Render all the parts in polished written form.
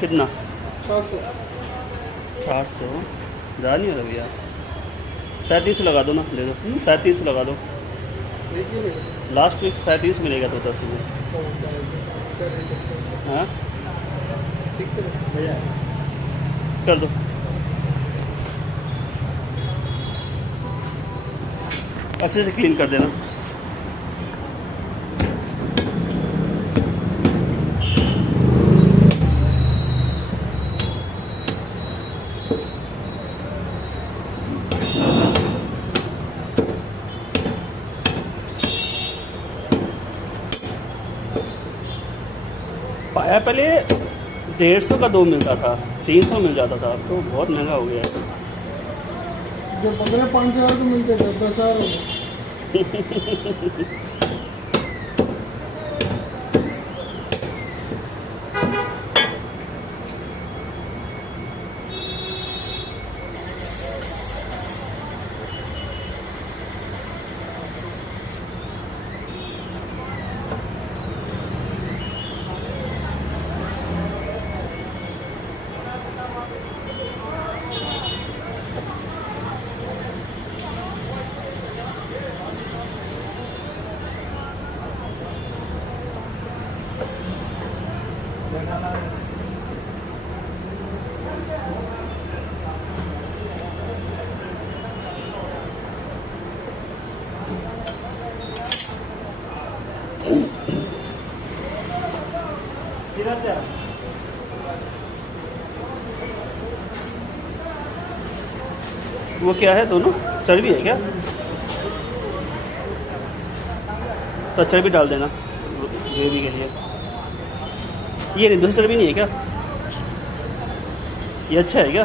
कितना? 400। 400 ज़्यादा नहीं हो रहा भैया? 37 लगा दो ना, दे दो 37 लगा दो। लास्ट वीक 37 मिलेगा तो 10 में। हाँ कर दो। अच्छे से क्लीन कर देना। पाया पहले 150 का 2 मिलता था, 300 मिल जाता था, अब तो बहुत महंगा हो गया है। जब 15-5 हज़ार तो मिलते थे, 10,000 हो गए। वो क्या है दोनों? चर्बी है क्या? तो चर्बी डाल देना ग्रेवी के लिए। ये नहीं, दूसरी चर्बी नहीं है क्या? ये अच्छा है क्या?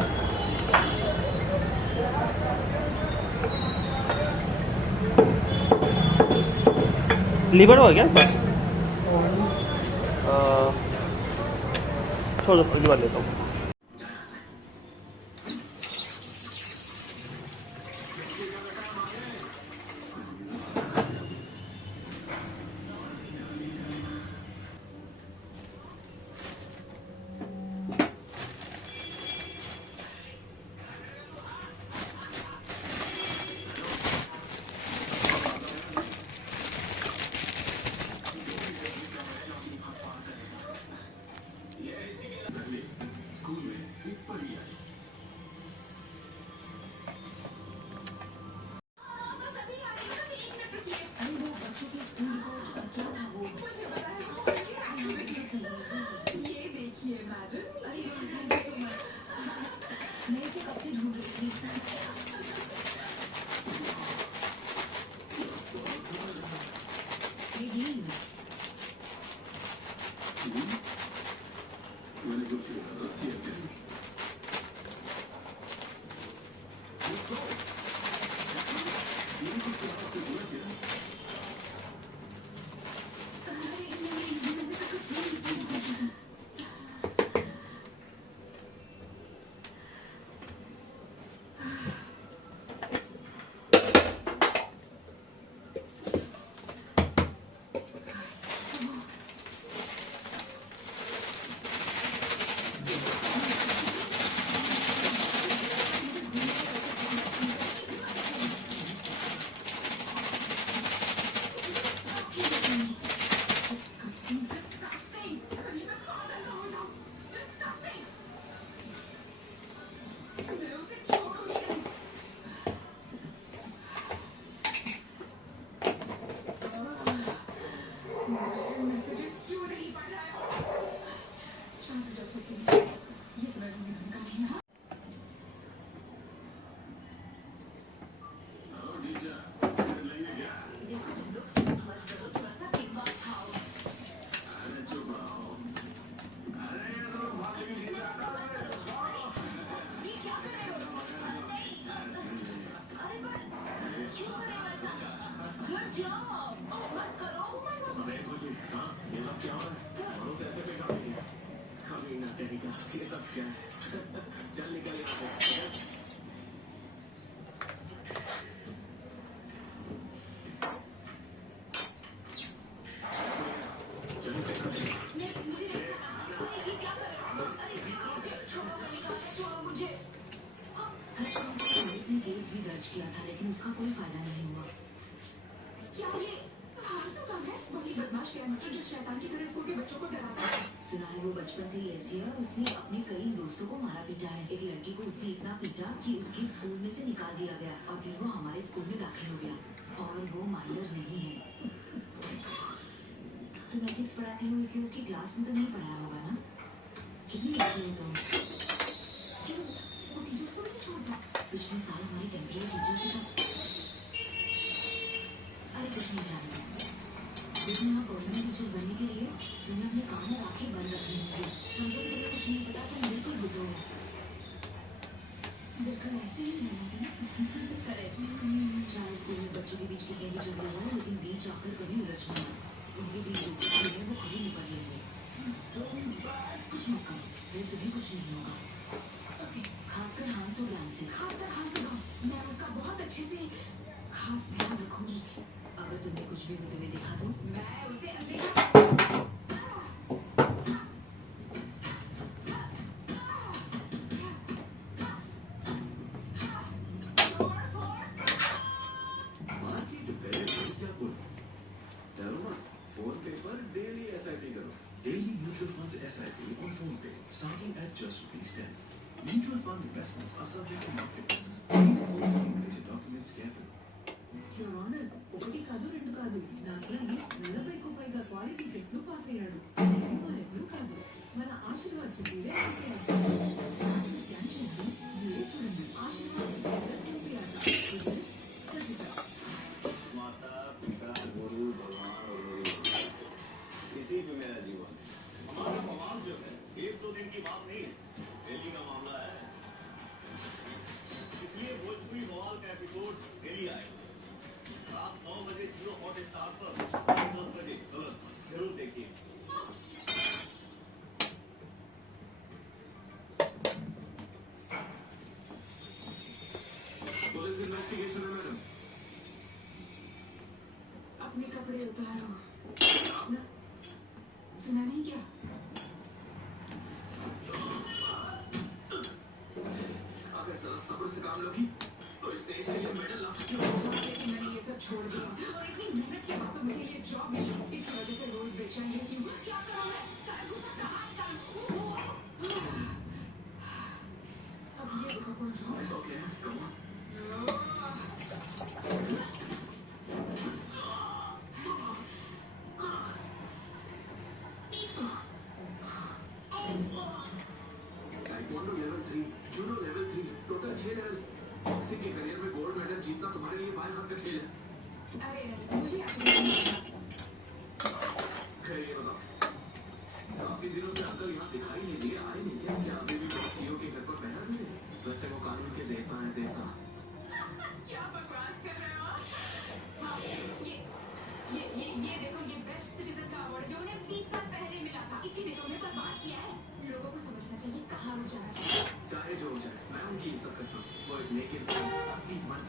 लीवर हो क्या बस? छोड़ दो, लीवर लेता हूँ। बचपन से ही ऐसी है और उसने अपने कई दोस्तों को मारा पीटा है। एक लड़की को उसने इतना पीटा कि उसके स्कूल में से निकाल दिया गया और फिर वो हमारे स्कूल में दाखिल हो गया और वो माइनर नहीं है। तुम एथिक्स पढ़ाती हो इसलिए उसकी क्लास में तो नहीं पढ़ाया होगा ना? कितनी लड़की हो तुम? क्यों वो टीचर्स को नहीं छोड़ता? पिछले साल हमारे टेम्परेरी टीचर के साथ अरे कुछ नहीं जानता। लेकिन यहाँ पर्सनल टीचर बनने के लिए तुम्हें अपने काम में आंखें बंद रखनी होगी। समझो कि तुम्हें कुछ नहीं पता तो बिल्कुल बुझो। बिल्कुल ऐसे ही रहना है ना? करेक्ट। चाहे स्कूल में बच्चों के बीच कितने भी झगड़े हो लेकिन बीच आकर कभी उलझना है। उनके बीच जो कुछ है वो खुद ही निपट लेंगे। तुम बस कुछ मत करो, फिर तुम्हें कुछ नहीं होगा। खासकर हांसो ध्यान से, खासकर हांसो का मैं उसका बहुत अच्छे से खास ध्यान रखूंगी। अगर तुम्हें कुछ भी होते हुए दिखा दो मैं उसे अनदेखा। फोन पे पर डेली एसआईपी करो। Daily mutual funds SIP on PhonePe starting at just ₹10. Mutual fund investments are subject to market risks. Read all regulated documents carefully. Your Honor, ఒకటి కాదు రెండు కాదు నాకేమి 40కు పైగా క్వాలిటీ టెస్ట్ లో పాస్ అయ్యాడు. ఎవరు కాదు మన ఆశీర్వాద్ సుపీరియర్ పాస్ అయ్యాడు. స్కాన్ చేయండి మీరే చూడండి. ఆశీర్వాద్ సుపీరియర్ చూపియాలి. माता पिता गुरु भगवान और मेरी माता, इसी पे मेरा जीवन है। हमारा बवाल जो है एक दो दिन की बात नहीं, डेली का मामला है। इसलिए भोजपुरी बवाल का एपिसोड डेली आएगा रात 9 बजे जियो हॉटस्टार पर, 10 बजे कलर्स पर। जरूर देखिए। पुलिस इन्वेस्टिगेशन है मैडम। अपने कपड़े उतारो। ना सुना नहीं क्या? अगर जरा सब्र से काम लोगी तो इस देश के लिए मेडल ला सकती हो। मैंने ये सब छोड़ दिया और इतनी मेहनत के बाद तो मुझे ये जॉब मिली। इस वजह से रोज बेचैन रहती हूँ। क्या करूँ मैं? अब ये देखो कौन जॉब है। Okay come on. taekwondo level 3, judo level 3, total 6 level. Boxing के करियर में गोल्ड मेडल जीतना तुम्हारे लिए बाएं हाथ का खेल है। अरे मुझे आपको नहीं पता। खैर ये बताओ, काफी दिनों से अंकल यहाँ दिखाई नहीं दिए, आए नहीं क्या? क्या अभी भी सीओ के घर पर पहना भी नहीं? वैसे वो कानून के देखता है देखता। क्या बकवास कर रहे हो? हाँ, ये देखो ये बेस्ट सिटीजन का अवार्ड जो उन्हें 30 साल पहले मिला था। इसी ने तो उन्हें बर्बाद किया है। लोगों को समझना चाहिए कहाँ रुक जाना चाहिए। चाहे जो हो जाए मैं उनकी इज्जत करता हूँ। वो एक नेक इंसान, असली मर्द।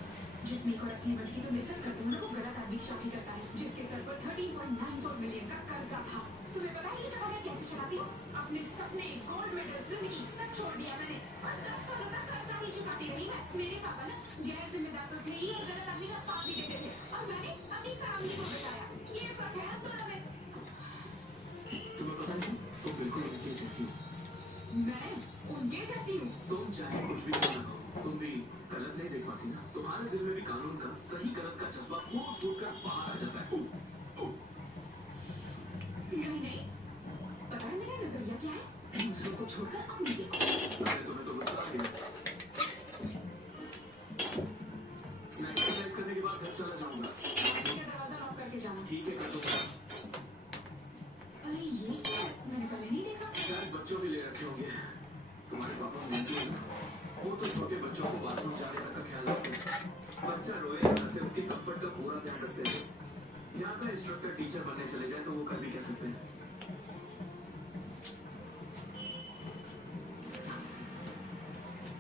जिस नेक और असली मर्द की तुम इज्जत करते हो ना वो गलत आदमी की शादी करता है जिसके सर पर 13.94 मिलियन का कर्जा था। तुम्हें पता है ये जगह मैं कैसे चलाती हूँ? अपने सपने, गोल्ड मेडल, जिंदगी सब छोड़ दिया मैंने और 10 सालों तक कर्जा नहीं चुकाती रही मैं। मेरे पापा ना गैर जिम्मेदार तो थे ही और गलत आदमी का साथ भी देते थे और मैंने अपनी फैमिली को बचाया। ये फर्क है अब दोनों में। तुम्हें पता है तुम बिल्कुल उनके जैसी हो। मैं उनके जैसी हूँ। तुम चाहे कुछ भी क्यों ना कहो, तुम भी गलत नहीं देख पाती ना। तुम्हारे दिल में भी कानून का सही गलत का जज्बा फूट फूट कर बाहर आ जाता है। नहीं पता है मेरा नजरिया क्या है? दूसरों को छोड़कर अपनी देखो। मैंने तुम्हें तो बता दिया। मैं एक्सरसाइज करने के बाद घर चला जाऊंगा। दरवाजा लॉक करके जाना। ठीक है कर दूंगा। अरे ये मैंने पहले नहीं देखा। शायद बच्चों भी ले रखे होंगे। तुम्हारे पापा मिलते हैं ना, वो तो छोटे बच्चों को बाथरूम जाने तक का ख्याल रखते हैं। बच्चा रोए ना से उसके कंफर्ट का पूरा ध्यान रखते हैं। यहाँ का इंस्ट्रक्टर टीचर बनने चले जाए तो वो कर भी कह सकते हैं।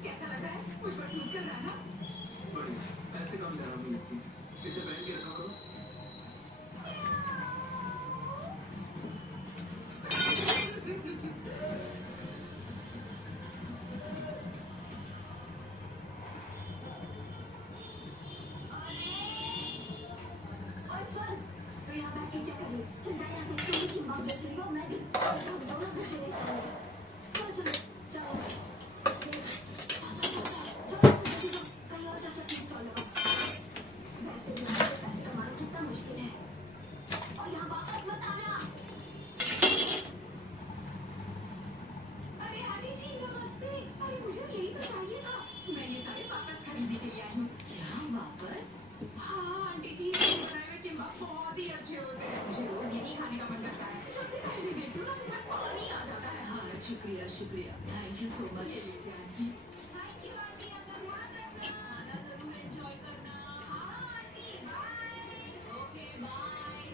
कैसा लग रहा है? मुझ पर सूट कर रहा है ना? बढ़िया, ऐसे काम जरा नहीं लगती। इसे पहन के रखा करो। और सुन, तो यहाँ बैठ के क्या कर रही? चल जा यहाँ से, तुम भी की माँ बेच रही हो, मैं भी। हम दोनों घर चले जाएंगे। शुक्रिया, thank you so much. Thank you aunty, अगर ध्यान रखना, खाना जरूर एंजॉय करना। हाँ आंटी, बाय। Okay bye.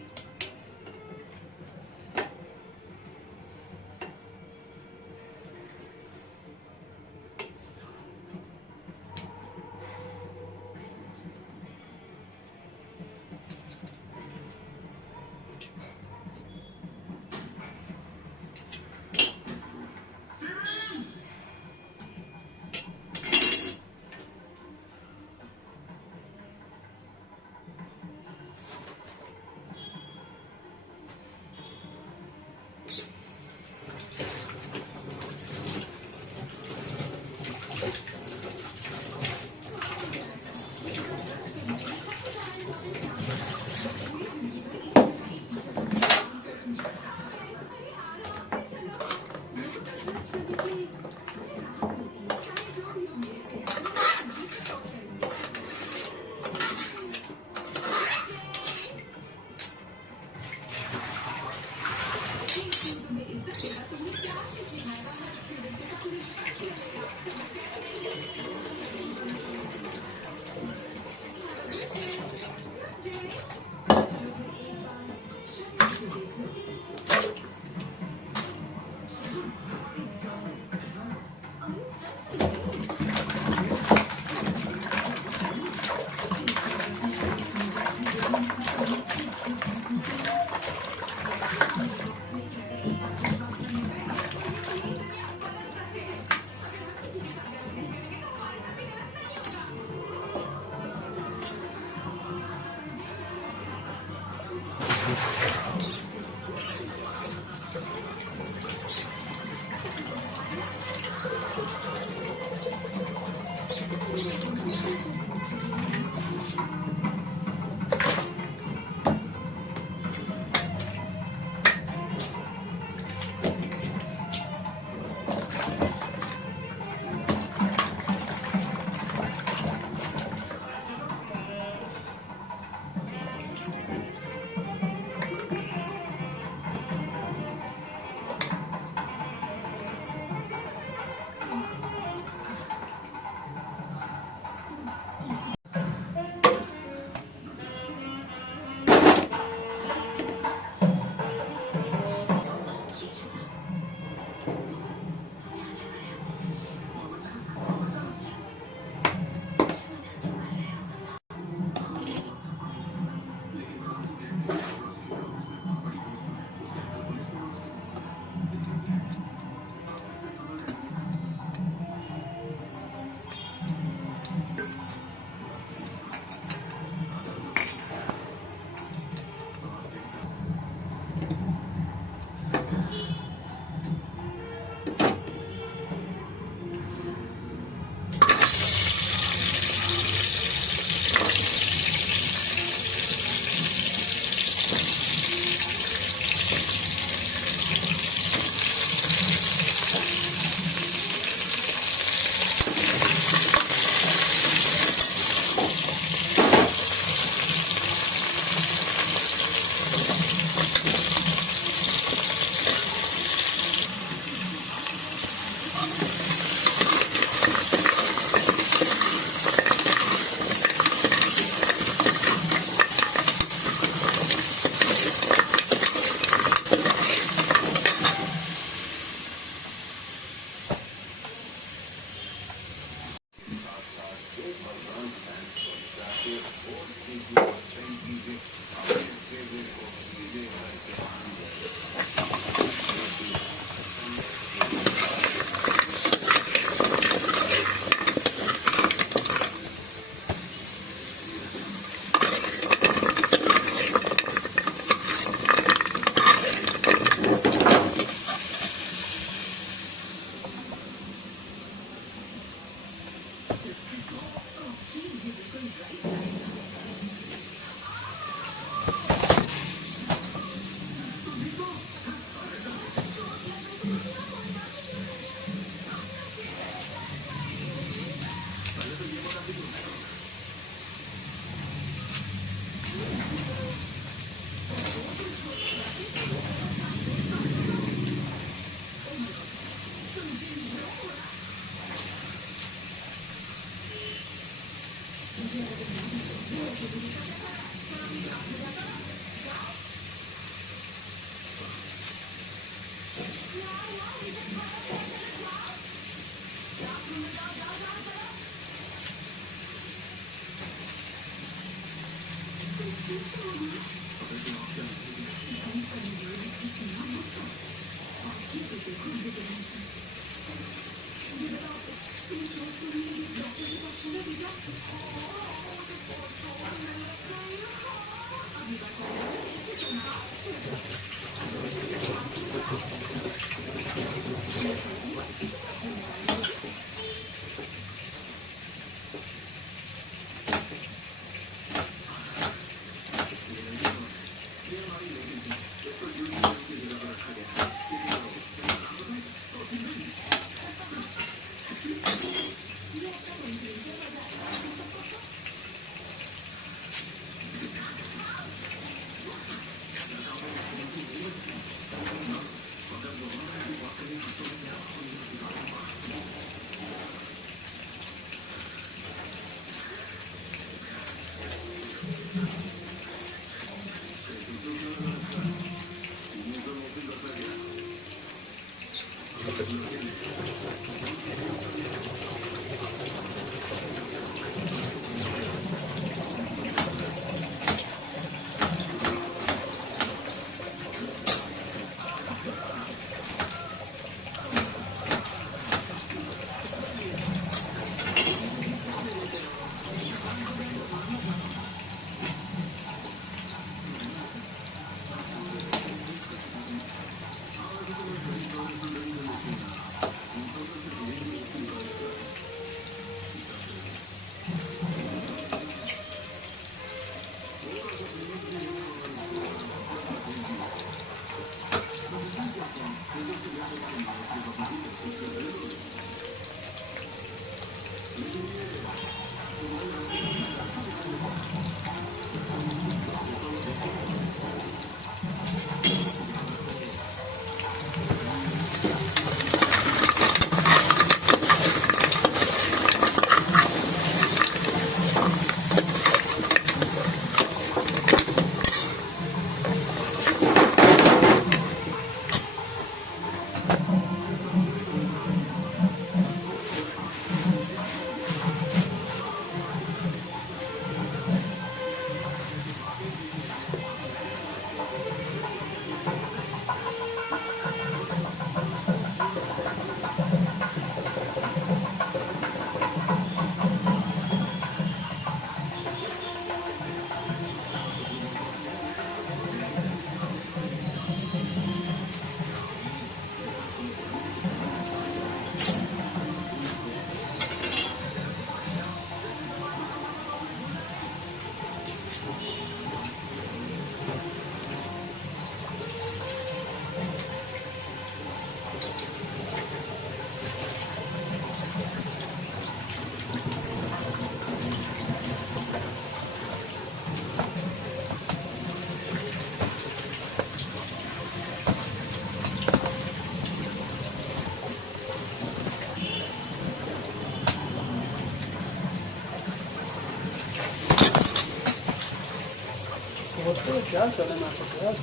उसको क्या करना है?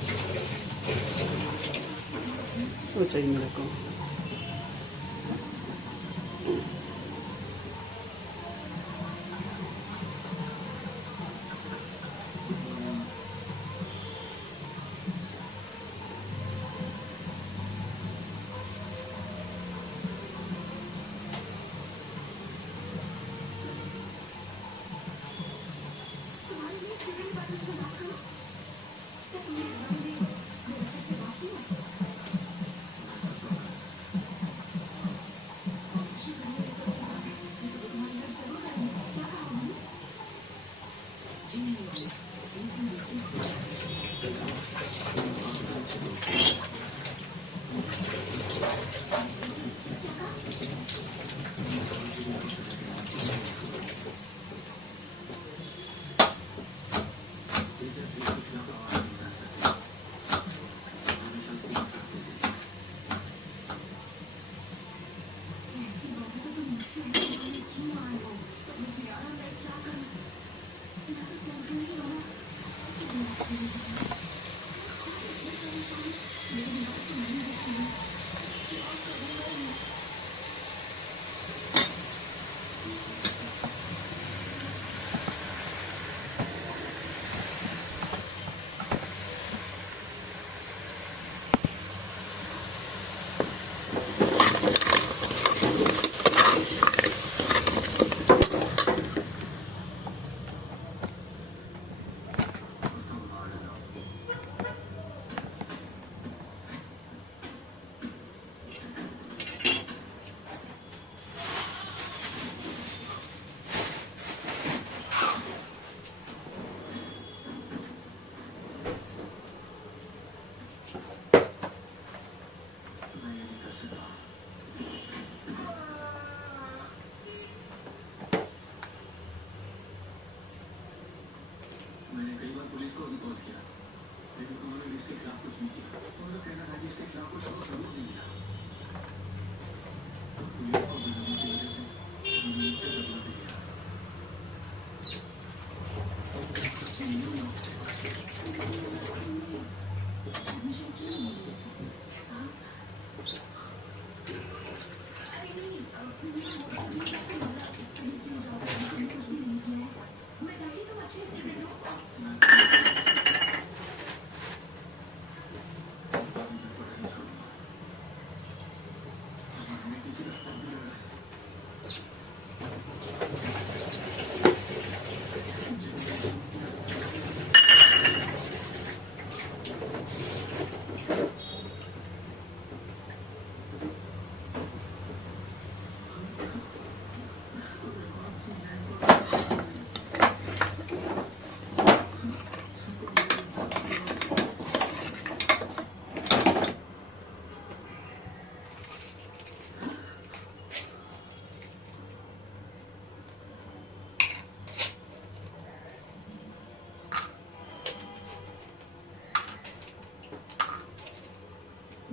तो चाहिए मेरे को।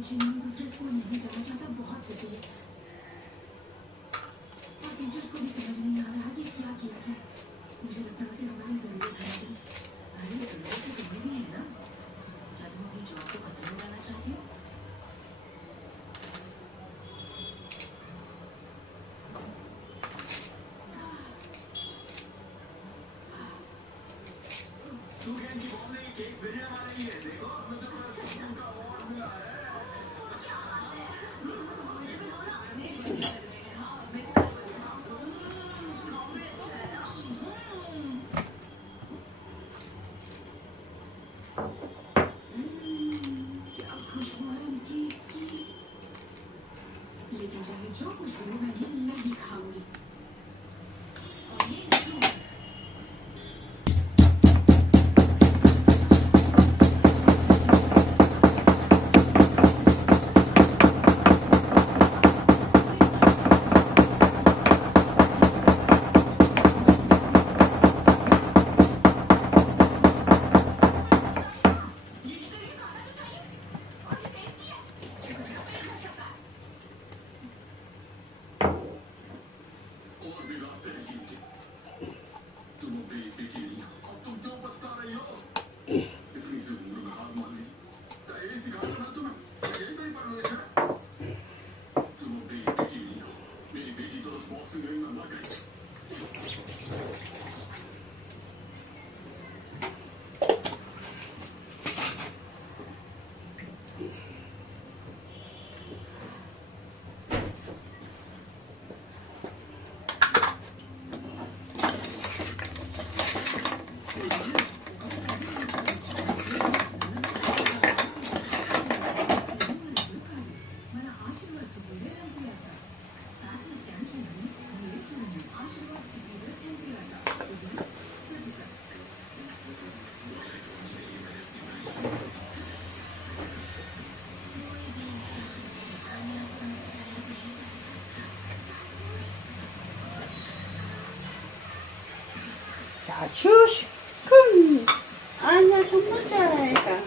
जिन्हें दूसरे स्कूल नहीं जाना चाहता बहुत जिद्दी है और टीचर्स को भी समझ नहीं आ रहा कि क्या किया जाए। मुझे लगता है उसे हमारी जरूरत है। अरे जरूरत तो तुम्हें भी है ना? क्या तुम अपनी जॉब को खतरे में डालना चाहती हो? क्या खुशबू है उनकी इसकी। लेकिन चाहे जो कुछ भी हो मैं ये नहीं खाऊंगी। और ये क्यों? और भी रास्ते हैं जीवन के। तुम अपनी बेटी नहीं हो। अब तुम क्यों पछता रही हो? इतनी सी उम्र में हार मान ली। क्या यही सिखाया था तुम्हें? यही कहीं परवरिश है? तुम अपनी बेटी नहीं हो। मेरी बेटी तो उस बॉक्सिंग रिंग में मर गई। मैंने आशीर्वाद से पूरे रन किया था। साथ में स्टैंड में मेरे चुनने आशीर्वाद से पूरे रन किया था। चाचूश कुन आना तो मजा आएगा।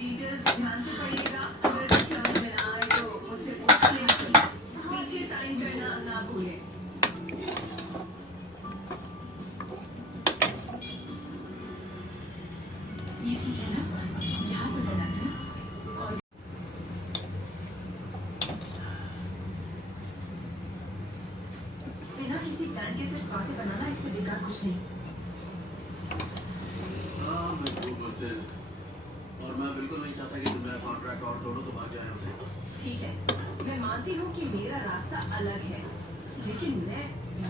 डिटेल्स ध्यान से पढ़िएगा। अगर कुछ समझ में ना आए तो मुझसे पूछ लेना। पीछे साइन करना ना भूलें। ये ठीक है ना? यहाँ पर करना था ना? और बिना किसी प्लान के सिर्फ बातें बनाना, इससे बेकार कुछ नहीं। हाँ मैं झूठ बोलते और मैं बिल्कुल नहीं चाहता कि तुम मेरा कॉन्ट्रैक्ट और तोड़ो तो भाग जाए उसे। ठीक है, मैं मानती हूँ कि मेरा रास्ता अलग है, लेकिन मैं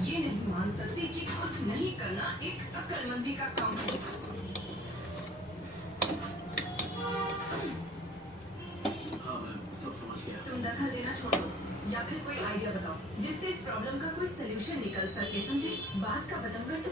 ये नहीं मान सकती कि कुछ नहीं करना एक अक्लमंदी का काम है। हाँ मैं सब समझ गया। तुम दखल देना छोड़ो या फिर कोई आइडिया बताओ जिससे इस प्रॉब्लम का कोई सलूशन निकल सके, समझे? बात का बतंगड़ तो